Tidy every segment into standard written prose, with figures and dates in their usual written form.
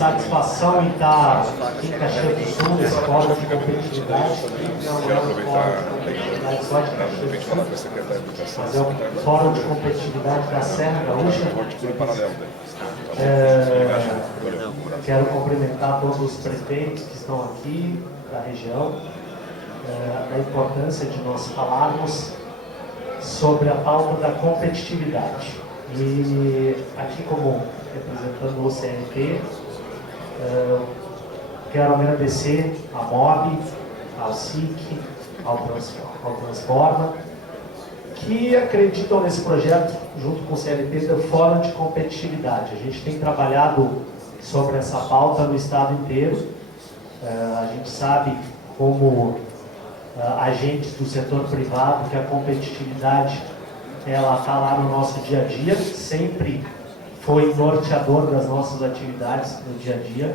satisfação em estar aqui em Caxias do Sul, nesse fórum de competitividade. Quero aproveitar Só de Caxias do Sul, mas é o fórum de competitividade da Serra Gaúcha. Quero cumprimentar todos os prefeitos que estão aqui da região, da importância de nós falarmos sobre a pauta da competitividade. E aqui, como representando o CNP, quero agradecer à MOB, ao SIC, ao Transforma, que acreditam nesse projeto, junto com o CNP, do Fórum de Competitividade. A gente tem trabalhado sobre essa pauta no estado inteiro. A gente sabe, como agentes do setor privado, que a competitividade ela está lá no nosso dia a dia, sempre foi norteador das nossas atividades no dia a dia,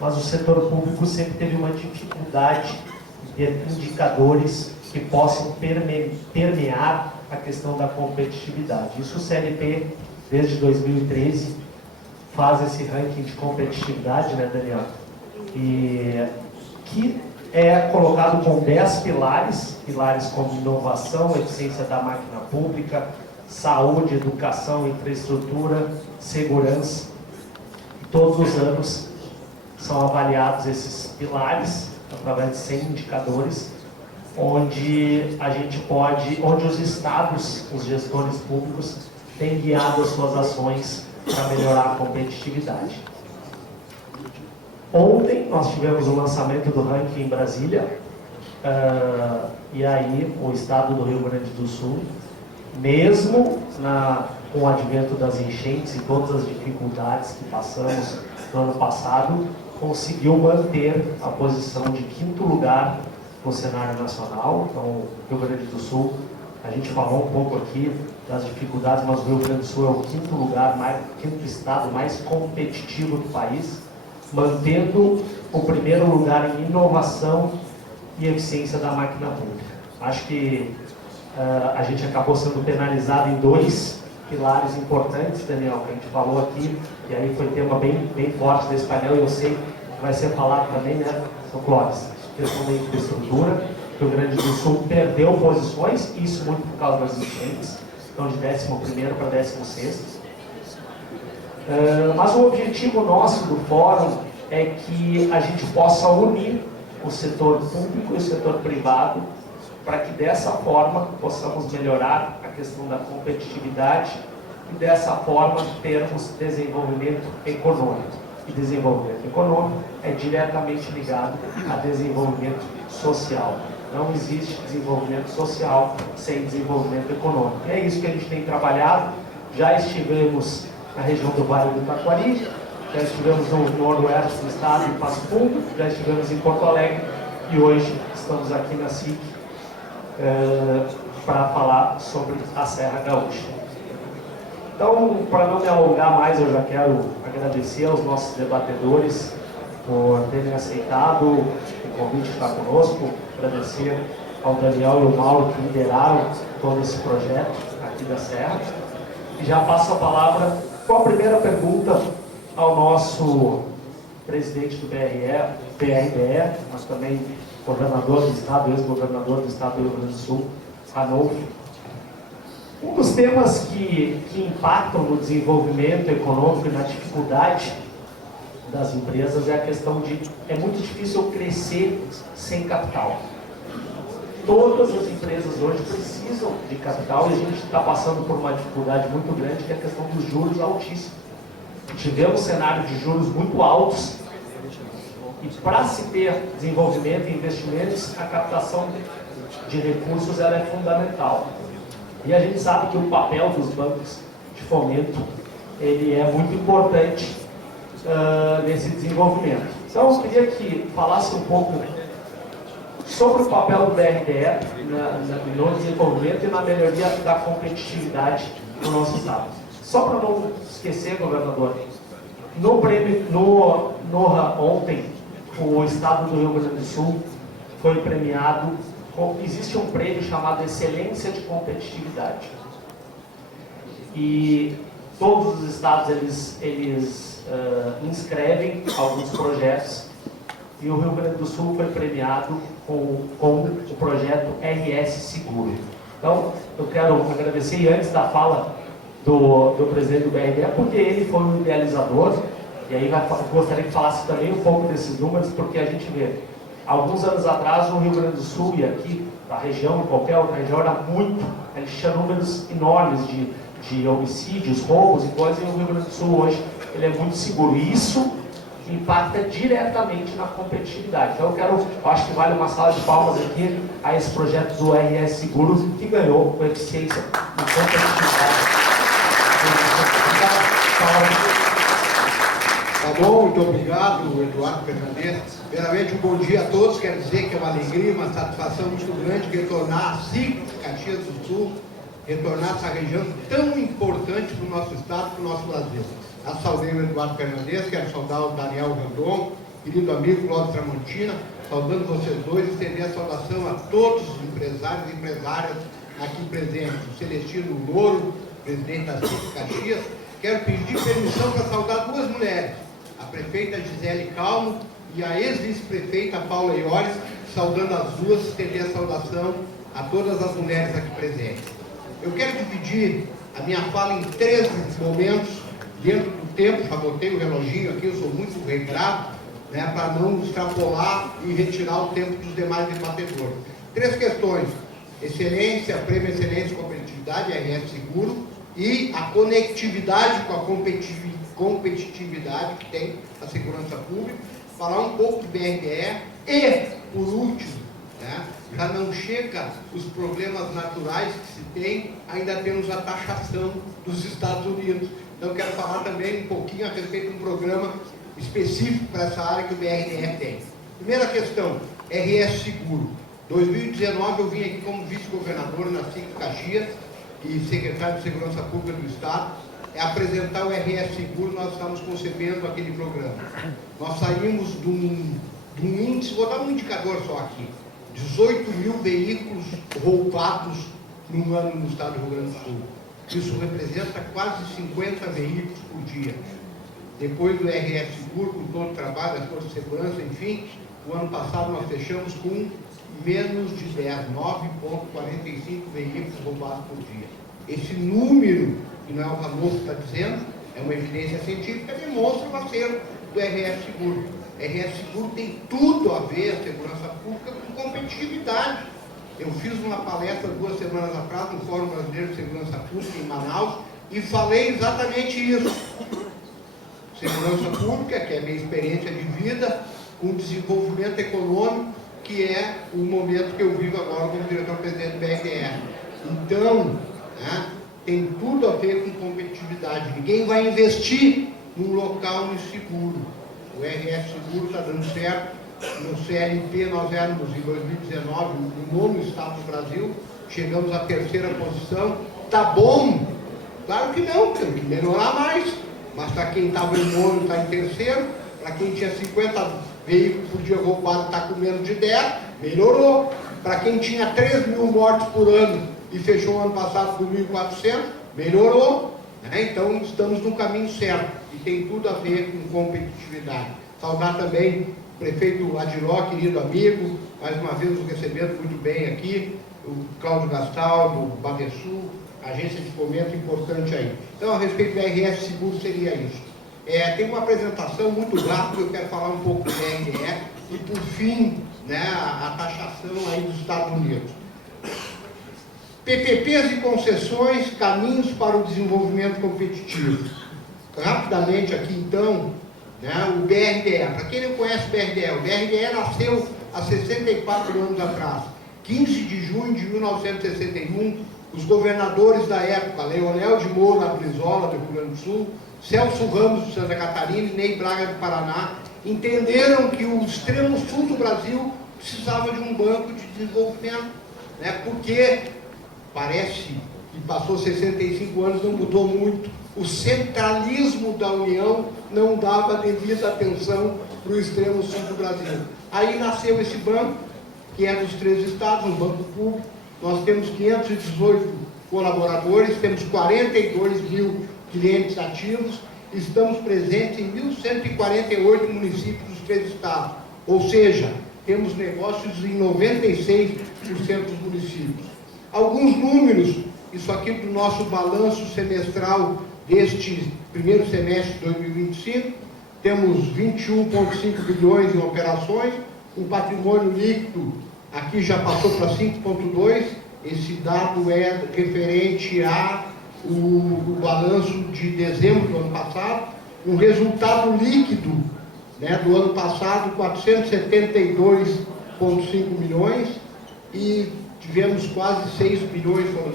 mas o setor público sempre teve uma dificuldade de ter indicadores que possam permear a questão da competitividade. Isso o CNP, desde 2013, faz esse ranking de competitividade, né, Daniel? E que é colocado com 10 pilares como inovação, eficiência da máquina pública, saúde, educação, infraestrutura, segurança. Todos os anos são avaliados esses pilares através de 100 indicadores, onde os estados, os gestores públicos, têm guiado as suas ações para melhorar a competitividade. Ontem nós tivemos o lançamento do ranking em Brasília, e aí o estado do Rio Grande do Sul, mesmo com o advento das enchentes e todas as dificuldades que passamos no ano passado, conseguiu manter a posição de 5º lugar no cenário nacional. Então, o Rio Grande do Sul, a gente falou um pouco aqui das dificuldades, mas o Rio Grande do Sul é o 5º lugar, o 5º estado mais competitivo do país, mantendo o 1º lugar em inovação e eficiência da máquina pública. Acho que a gente acabou sendo penalizado em 2 pilares importantes, Daniel, que a gente falou aqui, e aí foi tema bem forte desse painel, e eu sei que vai ser falado também, né, São Clóvis, questão da infraestrutura. O Rio Grande do Sul perdeu posições, isso muito por causa das enchentes, então de 11º para 16º. Mas o objetivo nosso do fórum é que a gente possa unir o setor público e o setor privado para que dessa forma possamos melhorar a questão da competitividade e dessa forma termos desenvolvimento econômico. E desenvolvimento econômico é diretamente ligado a desenvolvimento social. Não existe desenvolvimento social sem desenvolvimento econômico. E é isso que a gente tem trabalhado. Já estivemos na região do Vale do Taquari, já estivemos no noroeste do estado, em Passo Fundo, já estivemos em Porto Alegre e hoje estamos aqui na SIC para falar sobre a Serra Gaúcha. Então, para não me alongar mais, eu já quero agradecer aos nossos debatedores por terem aceitado o convite de estar conosco, agradecer ao Daniel e ao Mauro que lideraram todo esse projeto aqui da Serra. E já passo a palavra com a primeira pergunta ao nosso presidente do BRDE, mas também governador do estado, ex-governador do estado do Rio Grande do Sul, Ranolfo. Um dos temas que impactam no desenvolvimento econômico e na dificuldade das empresas é a questão de é muito difícil crescer sem capital. Todas as empresas hoje precisam de capital e a gente está passando por uma dificuldade muito grande, que é a questão dos juros altíssimos. Tivemos um cenário de juros muito altos e para se ter desenvolvimento e investimentos, a captação de recursos ela é fundamental. E a gente sabe que o papel dos bancos de fomento ele é muito importante nesse desenvolvimento. Então eu queria que falasse um pouco sobre o papel do BRDE no desenvolvimento e na melhoria da competitividade no nosso estado. Só para não esquecer, governador, ontem o estado do Rio Grande do Sul foi premiado, existe um prêmio chamado Excelência de Competitividade. E todos os estados eles inscrevem alguns projetos, e o Rio Grande do Sul foi premiado com o projeto RS Seguro. Então, eu quero agradecer, e antes da fala do presidente do BRDE, porque ele foi o idealizador, e aí gostaria que falasse também um pouco desses números, porque a gente vê, alguns anos atrás, o Rio Grande do Sul, e aqui, a região, qualquer outra região, a gente tinha números enormes de homicídios, roubos e coisas, e o Rio Grande do Sul hoje, ele é muito seguro. E isso impacta diretamente na competitividade. Então eu acho que vale uma salva de palmas aqui a esse projeto do RS Seguro, que ganhou com eficiência na competitividade. Tá bom, muito obrigado, Eduardo Fernandes. Primeiramente, um bom dia a todos. Quero dizer que é uma alegria, uma satisfação muito grande retornar a SIC Caxias do Sul, retornar a essa região tão importante para o nosso estado, para o nosso Brasil. Eu saudei o Eduardo Fernandes, quero saudar o Daniel Randon, querido amigo Cláudio Tramontina, saudando vocês dois e estender a saudação a todos os empresários e empresárias aqui presentes. O Celestino Louro, presidente da SIC Caxias. Quero pedir permissão para saudar duas mulheres, a prefeita Gisele Calmo e a ex-vice-prefeita Paula Iores, saudando as duas, estender a saudação a todas as mulheres aqui presentes. Eu quero dividir a minha fala em 3 momentos, dentro do tempo, já botei o reloginho aqui, eu sou muito regrado, né, para não extrapolar e retirar o tempo dos demais debatedores. 3 questões: excelência, prêmio excelência e competitividade, RS Seguro, e a conectividade com a competitividade que tem a segurança pública, falar um pouco do BRDE e, por último, né, já não chega os problemas naturais que se tem, ainda temos a taxação dos Estados Unidos. Então, quero falar também um pouquinho a respeito de um programa específico para essa área que o BRDE tem. Primeira questão, RS Seguro. 2019 eu vim aqui como vice-governador na SIC Caxias e secretário de Segurança Pública do Estado, apresentar o RS Seguro. Nós estamos concebendo aquele programa. Nós saímos de um índice, vou dar um indicador só aqui, 18 mil veículos roubados num ano no estado do Rio Grande do Sul. Isso representa quase 50 veículos por dia. Depois do RS Seguro, com todo o trabalho, a força de segurança, enfim, o ano passado nós fechamos com menos de 10, 9,45 veículos roubados por dia. Esse número, que não é o valor que está dizendo, é uma evidência científica, demonstra o acerto do RS Seguro. RS Seguro tem tudo a ver, a segurança pública, com competitividade. Eu fiz uma palestra 2 semanas atrás no Fórum Brasileiro de Segurança Pública em Manaus e falei exatamente isso. Segurança pública, que é a minha experiência de vida, com desenvolvimento econômico, que é o momento que eu vivo agora como diretor-presidente do BRDE. Então, né, tem tudo a ver com competitividade. Ninguém vai investir num local inseguro. O RS Seguro está dando certo. No CLP nós éramos, em 2019, o 9º estado do Brasil, chegamos à 3ª posição. Tá bom? Claro que não, temos que melhorar mais. Mas para quem estava em 9º está em 3º, para quem tinha 50 veículos por dia roubado está com menos de 10, melhorou. Para quem tinha 3 mil mortes por ano e fechou o ano passado com 1.400, melhorou. Né? Então estamos no caminho certo e tem tudo a ver com competitividade. Saudar também o prefeito Adiló, querido amigo, mais uma vez nos recebendo muito bem aqui, o Cláudio Gastaldo, o Badesul, agência de fomento importante aí. Então, a respeito do RS Seguro seria isso. Tem uma apresentação muito rápida, eu quero falar um pouco do BRDE e, por fim, né, a taxação aí dos Estados Unidos. PPPs e concessões, caminhos para o desenvolvimento competitivo. Rapidamente aqui, então, né, o BRDE. Para quem não conhece o BRDE nasceu há 64 anos atrás. 15 de junho de 1961, os governadores da época, Leonel de Moura Brizola, do Rio Grande do Sul, Celso Ramos, de Santa Catarina e Ney Braga, do Paraná, entenderam que o extremo sul do Brasil precisava de um banco de desenvolvimento, né? Porque parece que passou 65 anos, não mudou muito. O centralismo da União não dava devida atenção para o extremo sul do Brasil. Aí nasceu esse banco, que é dos 3 estados, um banco público. Nós temos 518 colaboradores, temos 42 mil clientes ativos, estamos presentes em 1.148 municípios dos 3 estados, ou seja, temos negócios em 96% dos municípios. Alguns números, isso aqui do nosso balanço semestral deste primeiro semestre de 2025, temos 21,5 bilhões em operações, um patrimônio líquido aqui já passou para 5,2, esse dado é referente ao balanço de dezembro do ano passado, um resultado líquido, né, do ano passado, 472,5 milhões, e tivemos quase 6 bilhões, foram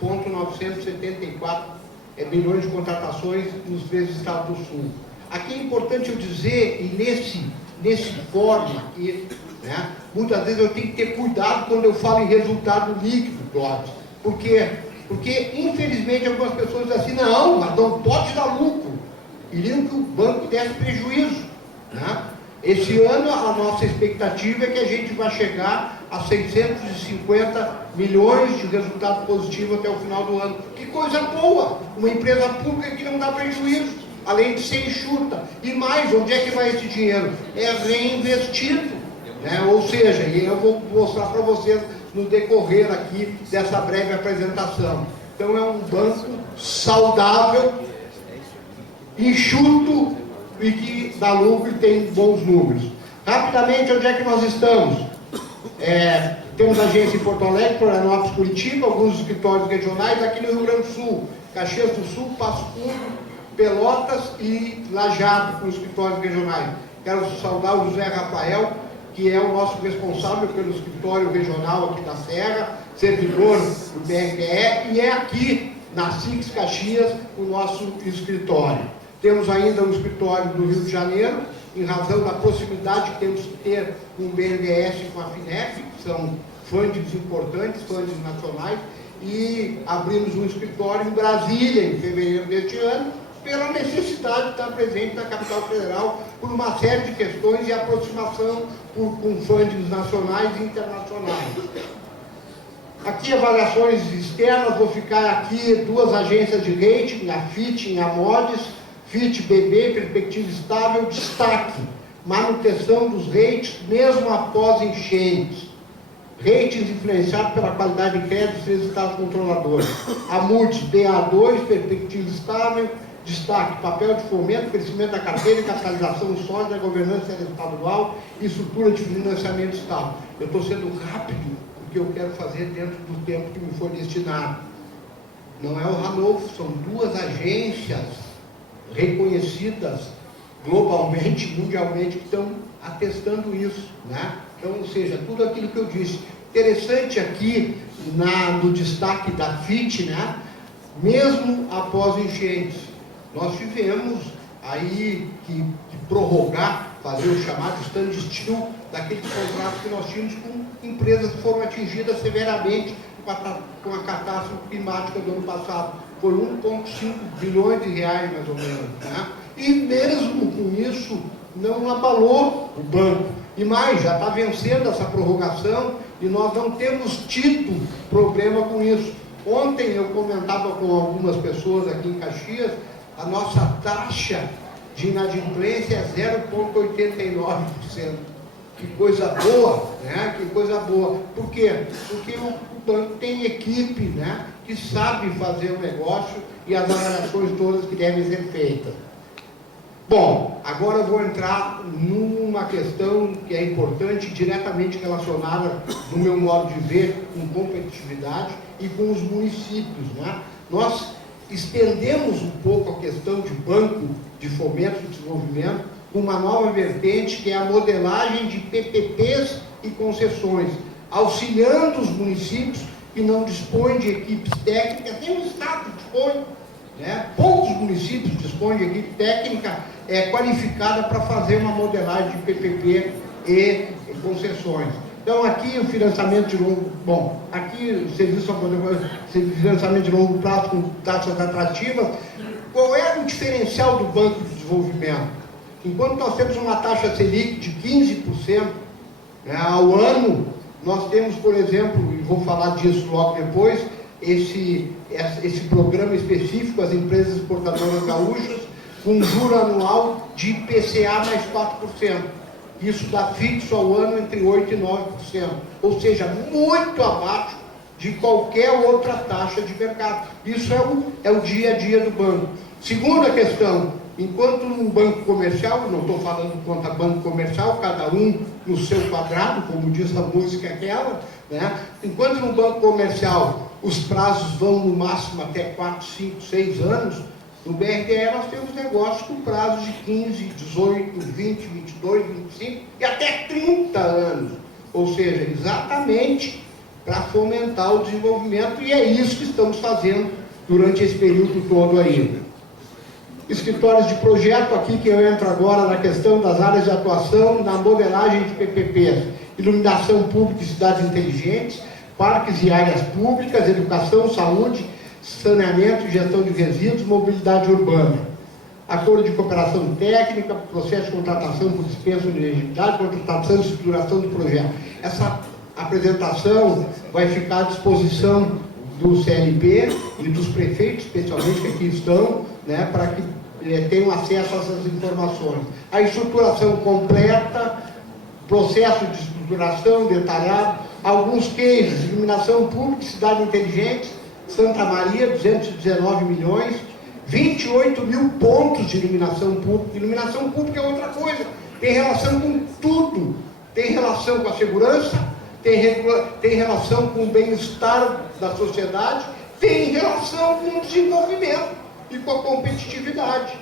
5,974 bilhões de contratações nos 3 estados do Sul. Aqui é importante eu dizer, e nesse fórum aqui, né, muitas vezes eu tenho que ter cuidado quando eu falo em resultado líquido, Clóvis. Por quê? Porque, infelizmente, algumas pessoas dizem assim, não, mas não pode dar lucro. Queriam que o banco desse prejuízo, né? Esse ano, a nossa expectativa é que a gente vai chegar a 650 milhões de resultado positivo até o final do ano. Que coisa boa! Uma empresa pública que não dá prejuízo, além de ser enxuta. E mais, onde é que vai esse dinheiro? É reinvestido, né? Ou seja, e eu vou mostrar para vocês no decorrer aqui dessa breve apresentação. Então é um banco saudável, enxuto e que dá lucro e tem bons números. Rapidamente, onde é que nós estamos? Temos agência em Porto Alegre, Florianópolis, Curitiba, alguns escritórios regionais aqui no Rio Grande do Sul, Caxias do Sul, Passo Fundo, Pelotas e Lajeado, com escritórios regionais. Quero saudar o José Rafael, que é o nosso responsável pelo escritório regional aqui da Serra, servidor do BRE, e é aqui na SIX Caxias o nosso escritório. Temos ainda um escritório do Rio de Janeiro, em razão da proximidade que temos que ter com o BNDES e com a FINEP, que são fundos importantes, fundos nacionais, e abrimos um escritório em Brasília em fevereiro deste ano, pela necessidade de estar presente na capital federal por uma série de questões e aproximação com fundos nacionais e internacionais. Aqui avaliações externas, vou ficar aqui 2 agências de rating, a Fitch e a Moody's, Fitch BB, perspectiva estável, destaque, manutenção dos ratings mesmo após enchentes. Ratings influenciados pela qualidade de crédito dos 3 estados controladores. A Moody's BA2, perspectiva estável, destaque, papel de fomento, crescimento da carteira, capitalização sólida, governança estadual e estrutura de financiamento estável. Eu estou sendo rápido, porque eu quero fazer dentro do tempo que me foi destinado. Não é o Ranolfo, são 2 agências reconhecidas globalmente, mundialmente, que estão atestando isso, né? Então, ou seja, tudo aquilo que eu disse. Interessante aqui, no destaque da FIT, né? Mesmo após enchentes, nós tivemos aí que prorrogar, fazer o chamado standstill daqueles contratos que nós tínhamos com empresas que foram atingidas severamente com a catástrofe climática do ano passado. Foi 1,5 bilhões de reais, mais ou menos, né? E mesmo com isso, não abalou o banco. E mais, já está vencendo essa prorrogação e nós não temos tido problema com isso. Ontem eu comentava com algumas pessoas aqui em Caxias, a nossa taxa de inadimplência é 0,89%. Que coisa boa, né? Que coisa boa. Por quê? Porque o banco tem equipe, né, que sabe fazer o negócio e as avaliações todas que devem ser feitas. Bom, agora eu vou entrar numa questão que é importante, diretamente relacionada, no meu modo de ver, com competitividade e com os municípios, né? Nós estendemos um pouco a questão de banco de fomento e desenvolvimento com uma nova vertente, que é a modelagem de PPPs e concessões, auxiliando os municípios que não dispõem de equipes técnicas, nem o Estado dispõe, né? Poucos municípios dispõem de equipe técnica qualificada para fazer uma modelagem de PPP e concessões. Então, aqui o financiamento de longo... Bom, aqui o serviço de financiamento de longo prazo com taxas atrativas. Qual é o diferencial do Banco de Desenvolvimento? Enquanto nós temos uma taxa Selic de 15%, né, ao ano, nós temos, por exemplo, e vou falar disso logo depois, esse programa específico às empresas exportadoras gaúchas com juro anual de IPCA mais 4%. Isso dá fixo ao ano entre 8% e 9%, ou seja, muito abaixo de qualquer outra taxa de mercado. Isso é o dia a dia do banco. Segunda questão, enquanto no banco comercial, não estou falando contra banco comercial, cada um no seu quadrado, como diz a música aquela, né? Enquanto no banco comercial os prazos vão no máximo até 4, 5, 6 anos, no BRDE nós temos negócios com prazos de 15, 18, 20, 22, 25 e até 30 anos. Ou seja, exatamente para fomentar o desenvolvimento, e é isso que estamos fazendo durante esse período todo ainda. Escritórios de projeto, aqui que eu entro agora na questão das áreas de atuação, na modelagem de PPPs, iluminação pública e cidades inteligentes, parques e áreas públicas, educação, saúde, saneamento e gestão de resíduos, mobilidade urbana. Acordo de cooperação técnica, processo de contratação por dispensa de legitimidade, contratação e estruturação do projeto. Essa apresentação vai ficar à disposição do CLP e dos prefeitos, especialmente que aqui estão, né, para que tenham acesso a essas informações. A estruturação completa, processo de estruturação detalhado, alguns cases, iluminação pública, cidade inteligente, Santa Maria, 219 milhões, 28 mil pontos de iluminação pública. Iluminação pública é outra coisa, tem relação com tudo, tem relação com a segurança, tem relação com o bem-estar da sociedade, tem relação com o desenvolvimento e com a competitividade.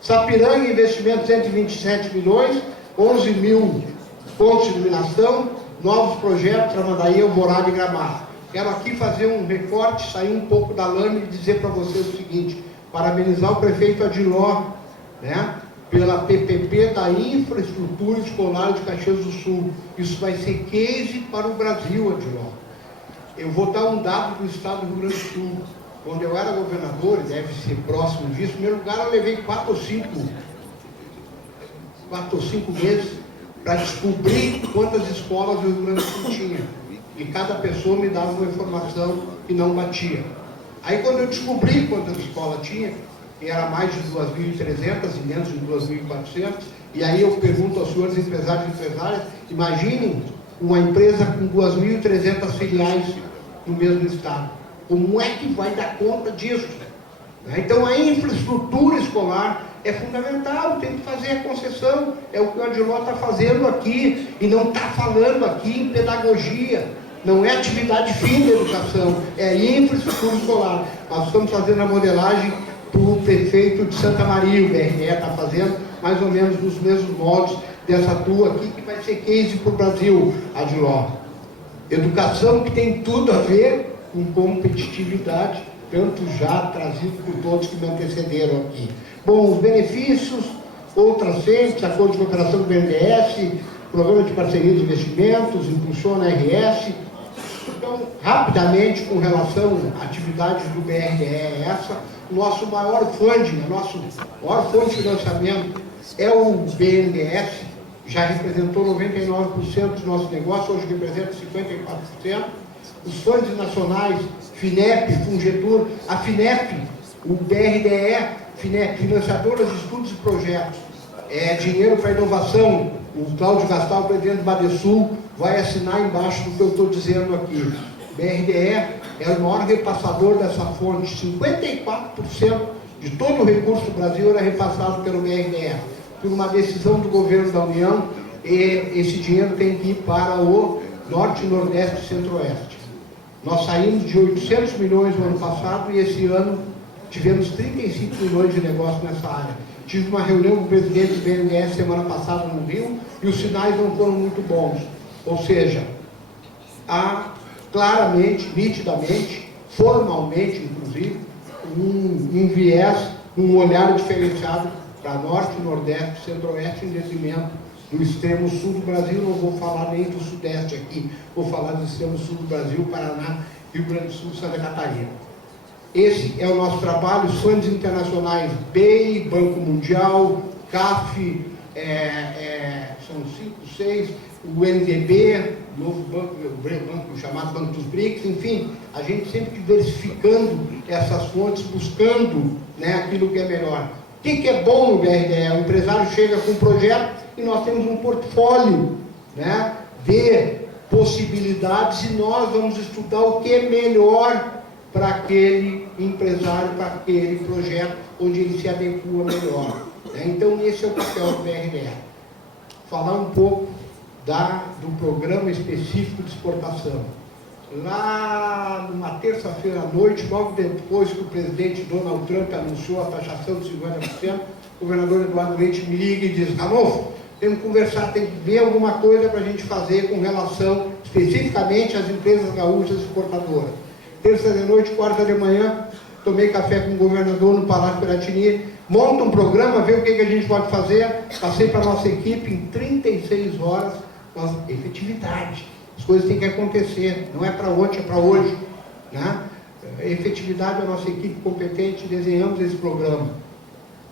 Sapiranga, investimento 127 milhões, 11 mil pontos de iluminação, novos projetos, Tramandaí, Alvorada e Gramado. Quero aqui fazer um recorte, sair um pouco da lâmina e dizer para vocês o seguinte: parabenizar o prefeito Adiló, né, pela PPP da infraestrutura escolar de Caxias do Sul. Isso vai ser case para o Brasil, Adiló. Eu vou dar um dado do estado do Rio Grande do Sul. Quando eu era governador, e deve ser próximo disso, em primeiro lugar eu levei 4 ou 5 meses para descobrir quantas escolas o Rio Grande do Sul tinha. E cada pessoa me dava uma informação que não batia. Aí quando eu descobri quantas escolas tinha, que era mais de 2.300 e menos de 2.400, e aí eu pergunto aos senhores empresários e empresárias, imaginem uma empresa com 2.300 filiais no mesmo estado. Como é que vai dar conta disso? Então a infraestrutura escolar é fundamental, tem que fazer a concessão, é o que o Adiló está fazendo aqui, e não está falando aqui em pedagogia, não é atividade fim da educação, é infraestrutura escolar. Nós estamos fazendo a modelagem para o prefeito de Santa Maria, o BRE está fazendo mais ou menos nos mesmos moldes dessa tua aqui, que vai ser case para o Brasil, Adiló. Educação que tem tudo a ver com competitividade, tanto já trazido por todos que me antecederam aqui. Bom, os benefícios, outras frentes, acordo de cooperação do BNDES, programa de parceria de investimentos, impulsiona a RS. Então, rapidamente, com relação à atividade do BRDE, é essa. O nosso maior funding, a nossa maior fonte de financiamento é o BNDES, já representou 99% dos nossos negócios, hoje representa 54%. Os fundos nacionais, FINEP, Fungetur, a FINEP, o BRDE, FINEP, financiadora de estudos e projetos, dinheiro para inovação. O Cláudio Gastal, presidente do Badesul, vai assinar embaixo do que eu estou dizendo aqui. O BRDE é o maior repassador dessa fonte. 54% de todo o recurso do Brasil era repassado pelo BRDE. Por uma decisão do governo da União, esse dinheiro tem que ir para o Norte, Nordeste e Centro-Oeste. Nós saímos de 800 milhões no ano passado e esse ano tivemos 35 milhões de negócios nessa área. Tive uma reunião com o presidente do BNDES semana passada no Rio e os sinais não foram muito bons. Ou seja, há claramente, nitidamente, formalmente, inclusive, um viés, um olhar diferenciado para Norte, Nordeste, Centro-Oeste, em detrimento do extremo sul do Brasil. Não vou falar nem do Sudeste aqui, vou falar do extremo sul do Brasil, Paraná, Rio Grande do Sul, Santa Catarina. Esse é o nosso trabalho, os fundos internacionais, BEI, Banco Mundial, CAF, são 5, 6, o NDB, o novo banco, o chamado Banco dos BRICS, enfim, a gente sempre diversificando essas fontes, buscando, né, aquilo que é melhor. O que é bom no BRDE? O empresário chega com um projeto e nós temos um portfólio, né, de possibilidades, e nós vamos estudar o que é melhor para aquele empresário, para aquele projeto, onde ele se adequa melhor. Então, esse é o papel do BRDE. Falar um pouco do programa específico de exportação. Lá, numa terça-feira à noite, logo depois que o presidente Donald Trump anunciou a taxação de 50%, o governador Eduardo Leite me liga e diz: Ranolfo, temos que conversar, tem que ver alguma coisa para a gente fazer com relação, especificamente, às empresas gaúchas exportadoras. Terça de noite, quarta de manhã, tomei café com o governador no Palácio Piratini, monta um programa, vê o que a gente pode fazer, passei para a nossa equipe em 36 horas, efetividade. As coisas têm que acontecer, não é para ontem, é para hoje. Né? Efetividade, a nossa equipe competente, desenhamos esse programa,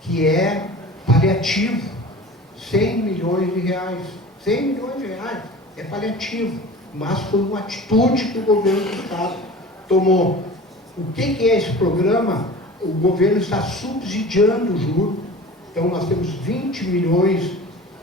que é paliativo, 100 milhões de reais. 100 milhões de reais é paliativo, mas foi uma atitude que o governo do Estado tomou. O que é esse programa? O governo está subsidiando o juro. Então, nós temos 20 milhões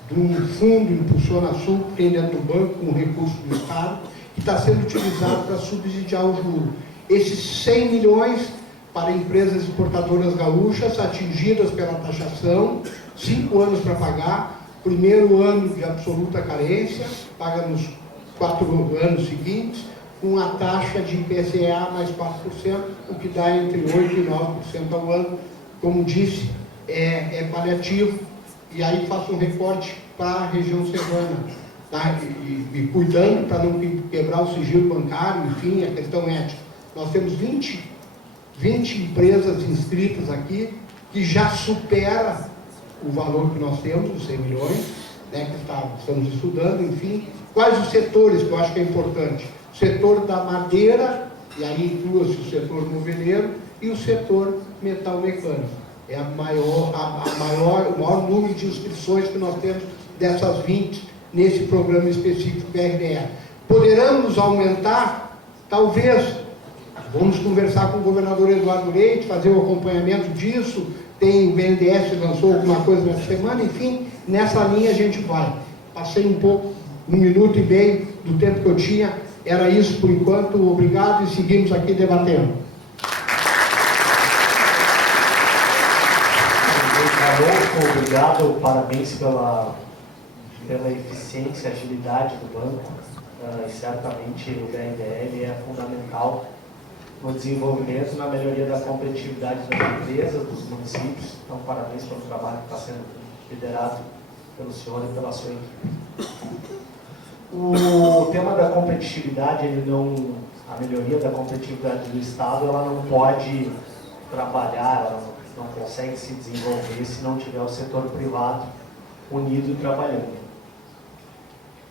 de um fundo Impulsiona Sul, que tem dentro do banco, com recurso do Estado, que está sendo utilizado para subsidiar o juro. Esses 100 milhões para empresas exportadoras gaúchas atingidas pela taxação, 5 anos para pagar, primeiro ano de absoluta carência, paga nos 4 anos seguintes, com a taxa de IPCA mais 4%, o que dá entre 8% e 9% ao ano. Como disse, é paliativo, e aí faço um recorte para a região serrana, tá? E cuidando para não quebrar o sigilo bancário, enfim, a questão ética. Nós temos 20 empresas inscritas aqui, que já supera o valor que nós temos, os 100 milhões, né, que estamos estudando, enfim. Quais os setores que eu acho que é importante? O setor da madeira, e aí inclui-se o setor moveleiro, e o setor metal mecânico. É o maior número de inscrições que nós temos dessas 20 nesse programa específico BRDE. Poderemos aumentar? Talvez. Vamos conversar com o governador Eduardo Leite, fazer o acompanhamento disso. Tem o BNDES, lançou alguma coisa nessa semana, enfim, nessa linha a gente vai. Passei um pouco, 1 minuto e meio do tempo que eu tinha. Era isso por enquanto, obrigado, e seguimos aqui debatendo. Obrigado, parabéns pela eficiência e agilidade do banco. E certamente o BRDE é fundamental no desenvolvimento e na melhoria da competitividade das empresas, dos municípios. Então, parabéns pelo trabalho que está sendo liderado pelo senhor e pela sua equipe. O tema da competitividade, a melhoria da competitividade do Estado, ela não pode trabalhar, ela não consegue se desenvolver se não tiver o setor privado unido e trabalhando.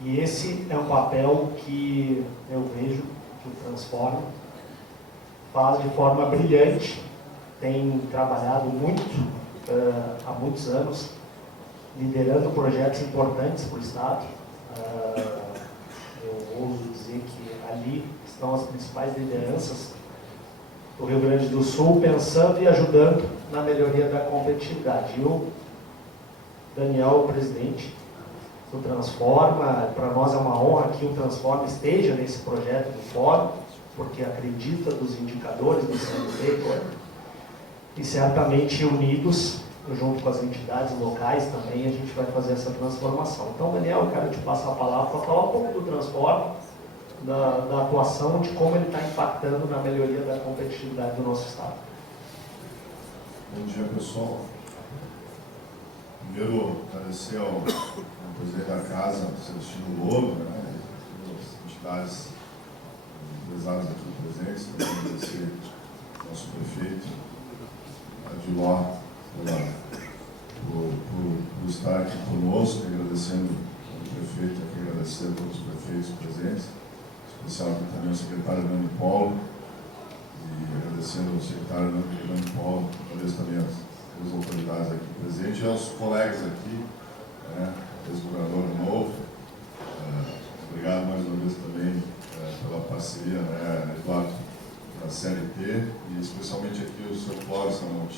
E esse é um papel que eu vejo que o Transforma faz de forma brilhante, tem trabalhado muito, há muitos anos, liderando projetos importantes para o Estado. Eu ouso dizer que ali estão as principais lideranças do Rio Grande do Sul, pensando e ajudando na melhoria da competitividade. E o Daniel, o presidente do Transforma, para nós é uma honra que o Transforma esteja nesse projeto do Fórum, porque acredita nos indicadores do CNP, e certamente unidos, junto com as entidades locais também, a gente vai fazer essa transformação. Então, Daniel, eu quero te passar a palavra para falar um pouco do Transforma, da atuação, de como ele está impactando na melhoria da competitividade do nosso Estado. Bom dia, pessoal. Primeiro, agradecer ao presidente da casa, Celestino Lobo, né, as entidades empresários aqui presentes, também agradecer ao nosso prefeito, Adiló, por estar aqui conosco, agradecendo ao prefeito, aqui agradecer a todos os prefeitos presentes, em especial aqui também ao secretário Nando Paulo, e agradecendo ao secretário Nando Paulo, agradeço também as autoridades aqui presentes e aos colegas aqui,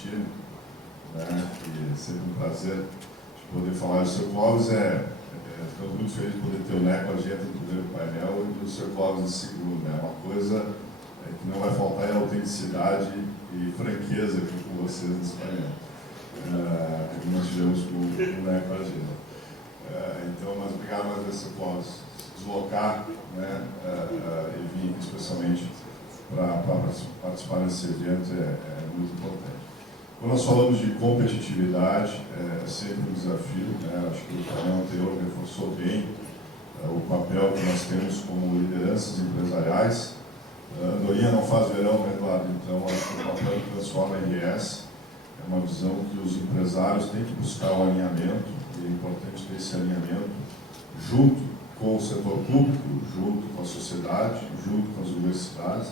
Celestino, né? E é sempre um prazer de poder falar. O Sr. Clóvis ficamos muito felizes de poder ter o Neco Argenta no primeiro painel e o Sr. Clóvis no segundo, né? Uma coisa que não vai faltar é a autenticidade e franqueza aqui com vocês nesse painel. Que nós tivemos com o Neco Argenta. Então, mas obrigado mais vezes, Sr. Clóvis, se deslocar, né? E vir especialmente para participar desse evento é muito importante. Quando nós falamos de competitividade, é sempre um desafio, né? Acho que o painel anterior reforçou bem o papel que nós temos como lideranças empresariais. Andorinha não faz verão, né, Eduardo? Então, acho que o papel que transforma a RS é uma visão que os empresários têm que buscar o alinhamento, e é importante ter esse alinhamento junto com o setor público, junto com a sociedade, junto com as universidades.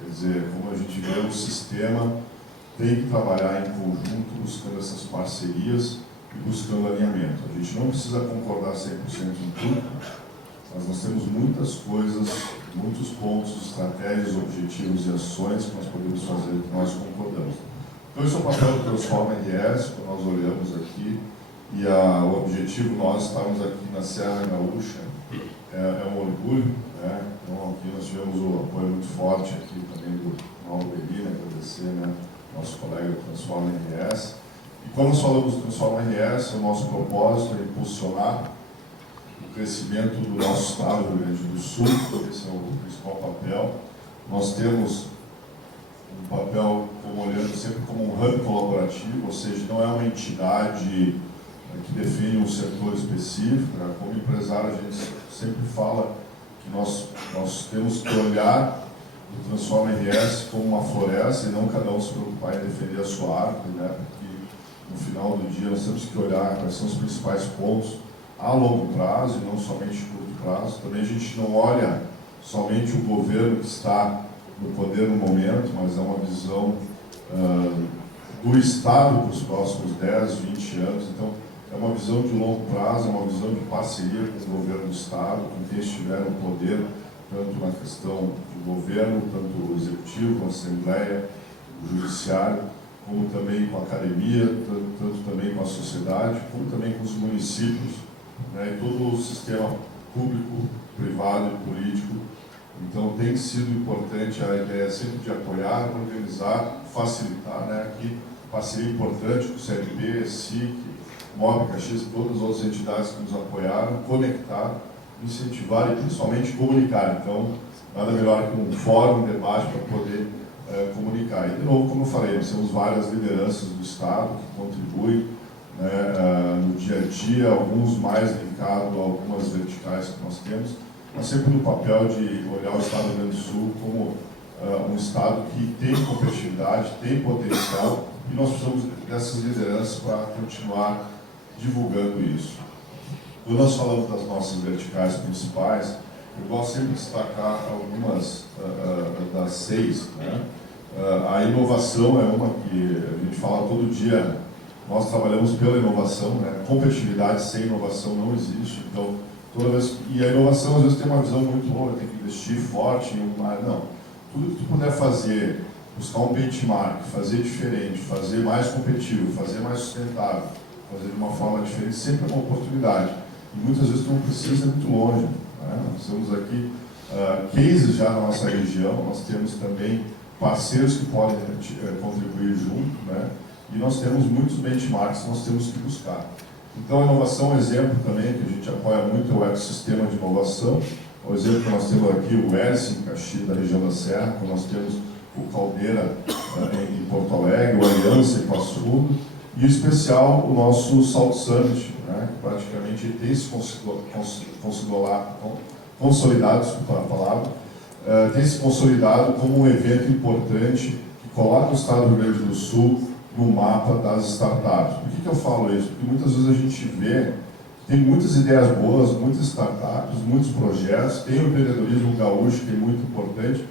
Quer dizer, como a gente vê, o sistema tem que trabalhar em conjunto, buscando essas parcerias e buscando alinhamento. A gente não precisa concordar 100% em tudo, mas nós temos muitas coisas, muitos pontos, estratégias, objetivos e ações que nós podemos fazer que nós concordamos. Então, esse é o papel do Transforma RS, quando nós olhamos aqui, e o objetivo nós estarmos aqui na Serra Gaúcha é um orgulho, né? Então, aqui nós tivemos o apoio muito forte aqui também do Mauro Belli, né? Agradecer, né? Nosso colega do Transforma RS. E quando nós falamos do Transforma RS, o nosso propósito é impulsionar o crescimento do nosso estado do Rio Grande do Sul. Esse é o principal papel. Nós temos um papel olhando sempre como um hub colaborativo, ou seja, não é uma entidade que define um setor específico. Né? Como empresário, a gente sempre fala que nós temos que olhar o Transforma RS como uma floresta e não cada um se preocupar em defender a sua árvore, né? Porque no final do dia nós temos que olhar quais são os principais pontos a longo prazo e não somente curto prazo. Também a gente não olha somente o governo que está no poder no momento, mas é uma visão do Estado para os próximos 10, 20 anos. Então, é uma visão de longo prazo, é uma visão de parceria com o governo do Estado, com quem estiver no poder, tanto na questão do governo, tanto o executivo, a Assembleia, o Judiciário, como também com a academia, tanto também com a sociedade, como também com os municípios, né, e todo o sistema público, privado e político. Então, tem sido importante a ideia sempre de apoiar, organizar, facilitar, né, aqui, parceria importante com o CLP, SIC, MOB, Caxias, todas as outras entidades que nos apoiaram, conectar, incentivar e principalmente comunicar. Então, nada melhor que um fórum, um debate para poder comunicar. E, de novo, como eu falei, nós temos várias lideranças do Estado que contribuem, né, no dia a dia, alguns mais ligados a algumas verticais que nós temos, mas sempre no papel de olhar o Estado do Rio Grande do Sul como um Estado que tem competitividade, tem potencial, e nós precisamos dessas lideranças para continuar divulgando isso. Quando nós falamos das nossas verticais principais, eu gosto sempre de destacar algumas das 6. Né? A inovação é uma que a gente fala todo dia. Nós trabalhamos pela inovação, né? Competitividade sem inovação não existe. Então, toda vez, e a inovação às vezes tem uma visão muito longa, tem que investir forte em uma área. Não. Tudo que tu puder fazer, buscar um benchmark, fazer diferente, fazer mais competitivo, fazer mais sustentável, fazer de uma forma diferente, sempre é uma oportunidade. E muitas vezes tu não precisa ir muito longe. Né? Nós temos aqui cases já na nossa região, nós temos também parceiros que podem contribuir junto, né? E nós temos muitos benchmarks que nós temos que buscar. Então, a inovação é um exemplo também, que a gente apoia muito, o ecossistema de inovação. O exemplo que nós temos aqui, o ERS, em Caxias, da região da Serra, que nós temos o Caldeira em Porto Alegre, o Aliança em Passo Fundo, e em especial o nosso Salt Summit, né, que praticamente tem se consolidado, desculpa a palavra, tem se consolidado como um evento importante que coloca o Estado do Rio Grande do Sul no mapa das startups. Por que eu falo isso? Porque muitas vezes a gente vê que tem muitas ideias boas, muitas startups, muitos projetos, tem o empreendedorismo gaúcho, que é muito importante,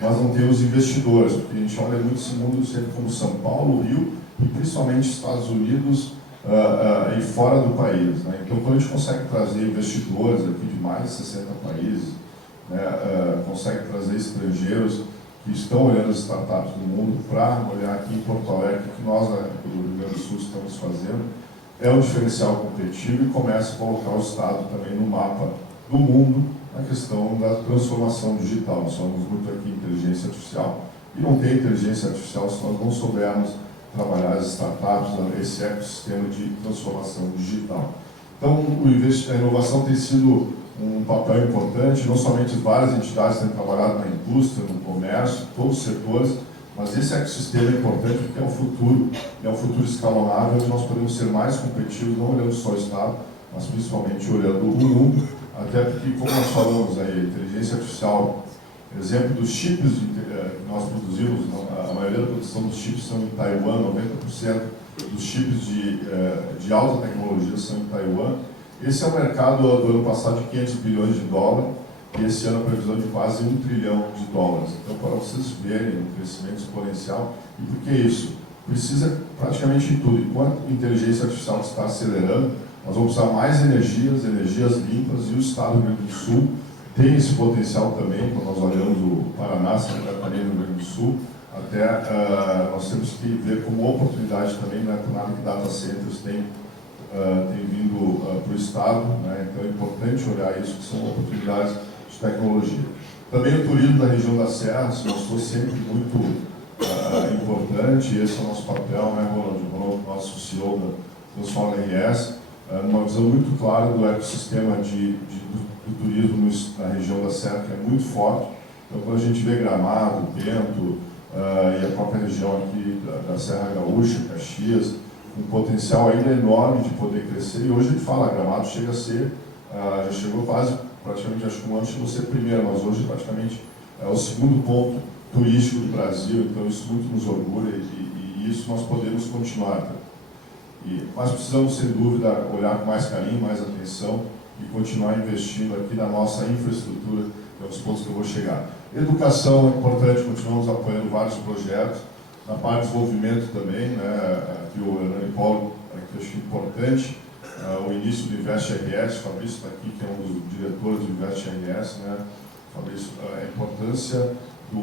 mas não tem os investidores, porque a gente olha muito esse mundo sempre como São Paulo, Rio, e principalmente Estados Unidos e fora do país. Né? Então, quando a gente consegue trazer investidores aqui de mais de 60 países, né, consegue trazer estrangeiros que estão olhando as startups do mundo para olhar aqui em Porto Alegre, o que nós, do Rio Grande do Sul, estamos fazendo, é um diferencial competitivo e começa a colocar o Estado também no mapa do mundo na questão da transformação digital. Nós falamos muito aqui em inteligência artificial, e não tem inteligência artificial se nós não soubermos trabalhar as startups, esse ecossistema de transformação digital. Então, a inovação tem sido um papel importante, não somente várias entidades têm trabalhado na indústria, no comércio, todos os setores, mas esse ecossistema é importante porque é um futuro escalonável, onde nós podemos ser mais competitivos, não olhando só o Estado, mas principalmente olhando o mundo, até porque, como nós falamos aí, inteligência artificial, exemplo dos chips que nós produzimos, a maioria da produção dos chips são em Taiwan, 90% dos chips de alta tecnologia são em Taiwan. Esse é um mercado do ano passado de 500 bilhões de dólares, e esse ano a previsão de quase 1 trilhão de dólares. Então, para vocês verem o crescimento exponencial, e por que isso? Precisa praticamente em tudo. Enquanto a inteligência artificial está acelerando, nós vamos usar mais energias limpas, e o Estado do Rio Grande do Sul tem esse potencial também. Quando nós olhamos o Paraná, Santa Catarina, Rio Grande do Sul, até nós temos que ver como oportunidade também, não é por nada que data centers tem vindo para o Estado, né? Então é importante olhar isso, que são oportunidades de tecnologia. Também o turismo da região da Serra se mostrou sempre muito importante, e esse é o nosso papel, né, Ronald, nosso CEO da Transforma RS, uma visão muito clara do ecossistema do turismo na região da Serra, que é muito forte. Então, quando a gente vê Gramado, Bento e a própria região aqui da Serra Gaúcha, Caxias, um potencial ainda enorme de poder crescer, e hoje a gente fala, Gramado chega a ser, já chegou quase, praticamente, acho que um ano chegou a ser primeiro, mas hoje praticamente é o segundo ponto turístico do Brasil, então isso muito nos orgulha, e isso nós podemos continuar. Mas precisamos, sem dúvida, olhar com mais carinho, mais atenção, e continuar investindo aqui na nossa infraestrutura, que é os pontos que eu vou chegar. Educação é importante, continuamos apoiando vários projetos, na parte de desenvolvimento também, né, aqui o Hernani Paulo, que eu acho importante, o início do Invest RS, o Fabrício está aqui, que é um dos diretores do Invest RS, né, Fabrício, a importância de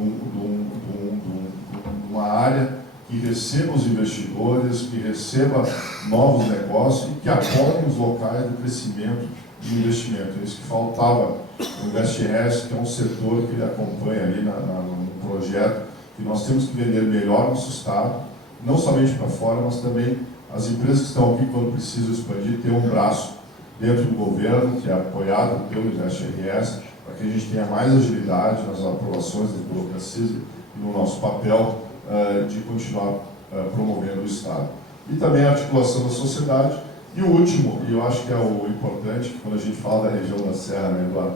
uma área que receba os investidores, que receba novos negócios e que apoie os locais do crescimento e investimento. É isso que faltava no Invest RS, que é um setor que ele acompanha ali no projeto, que nós temos que vender melhor nosso Estado, não somente para fora, mas também as empresas que estão aqui, quando precisam expandir, ter um braço dentro do governo, que é apoiado pelo Invest RS, para que a gente tenha mais agilidade nas aprovações das burocracias e no nosso papel de continuar promovendo o Estado. E também a articulação da sociedade. E o último, e eu acho que é o importante, que quando a gente fala da região da Serra, né, Eduardo,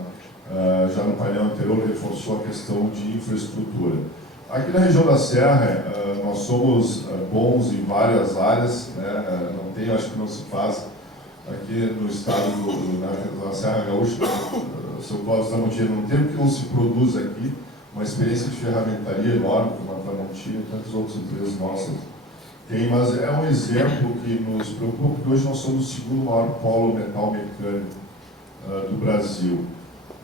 já no painel anterior reforçou a questão de infraestrutura. Aqui na região da Serra, nós somos bons em várias áreas, né, não tem, acho que não se faz aqui no estado da Serra Gaúcha, o seu Cláudio Tramontina, não tem o que não se produz aqui, uma experiência de ferramentaria enorme, como a Tramontina e tantas outras empresas nossas têm, mas é um exemplo que nos preocupa, porque hoje nós somos o segundo maior polo metal mecânico do Brasil.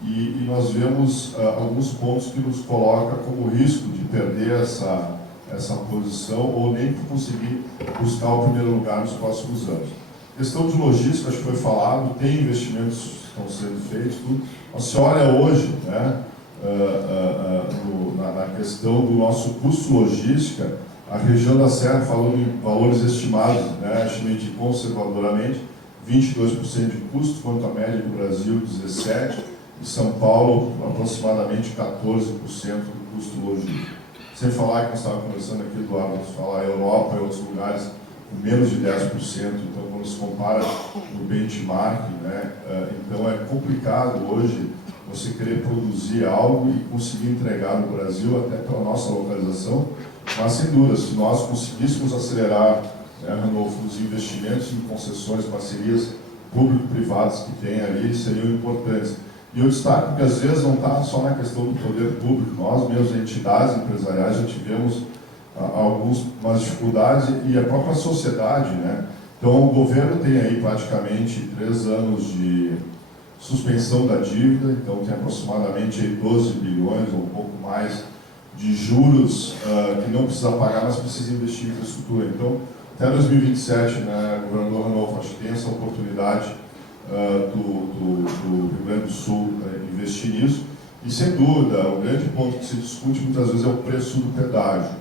E nós vemos alguns pontos que nos colocam como risco de perder essa posição ou nem conseguir buscar o primeiro lugar nos próximos anos. Questão de logística, acho que foi falado, tem investimentos que estão sendo feitos, tudo. Mas se olha hoje, né, na questão do nosso custo logística, a região da Serra, falando em valores estimados, né, estimei conservadoramente, 22% de custo, quanto a média do Brasil, 17%, e São Paulo, aproximadamente 14% do custo logístico. Sem falar que nós estávamos conversando aqui, Eduardo, vamos falar a Europa e outros lugares com menos de 10%, então quando se compara no benchmark, né, então é complicado hoje você querer produzir algo e conseguir entregar no Brasil, até pela nossa localização, mas sem dúvida, se nós conseguíssemos acelerar, né, os investimentos em concessões, parcerias público-privadas que tem ali, seriam importantes. E eu destaco que às vezes não está só na questão do poder público, nós mesmos, entidades empresariais, já tivemos algumas dificuldades e a própria sociedade, né? Então o governo tem aí praticamente 3 anos de suspensão da dívida, então tem aproximadamente aí 12 bilhões ou um pouco mais de juros que não precisa pagar, mas precisa investir em infraestrutura. Então, até 2027, né, o governador Ranolfo, acho que tem essa oportunidade do Rio Grande do Sul investir nisso. E, sem dúvida, o grande ponto que se discute muitas vezes é o preço do pedágio.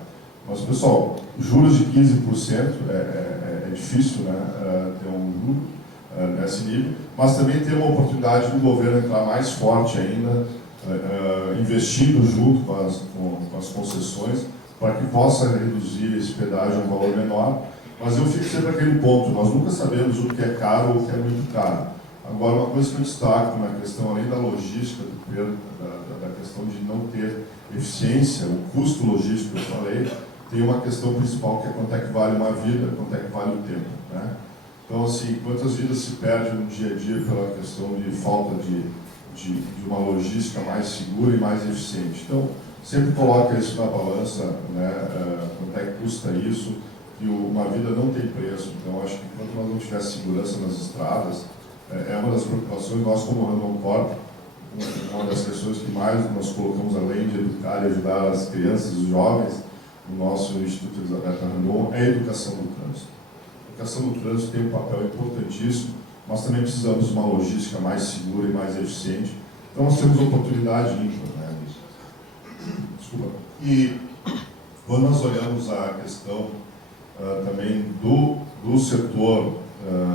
Mas, pessoal, juros de 15% é difícil, né, ter um juro nesse nível, mas também tem uma oportunidade do governo entrar mais forte ainda, investindo junto com as concessões, para que possa reduzir esse pedágio a um valor menor. Mas eu fico sempre naquele ponto, nós nunca sabemos o que é caro ou o que é muito caro. Agora, uma coisa que eu destaco na questão, além da logística, da questão de não ter eficiência, o custo logístico que eu falei, tem uma questão principal que é quanto é que vale uma vida, quanto é que vale o tempo, né? Então, assim, quantas vidas se perdem no dia a dia pela questão de falta de uma logística mais segura e mais eficiente. Então, sempre coloca isso na balança, né, quanto é que custa isso, que uma vida não tem preço. Então, acho que quando nós não tiver segurança nas estradas, é uma das preocupações, nós como Randon Corp, uma das questões que mais nós colocamos, além de educar e ajudar as crianças e os jovens, no nosso Instituto Elisabetta Randon, é a educação do trânsito. A educação do trânsito tem um papel importantíssimo, mas também precisamos de uma logística mais segura e mais eficiente. Então, nós temos oportunidade ímpar, né, nisso. Desculpa. E quando nós olhamos a questão também do setor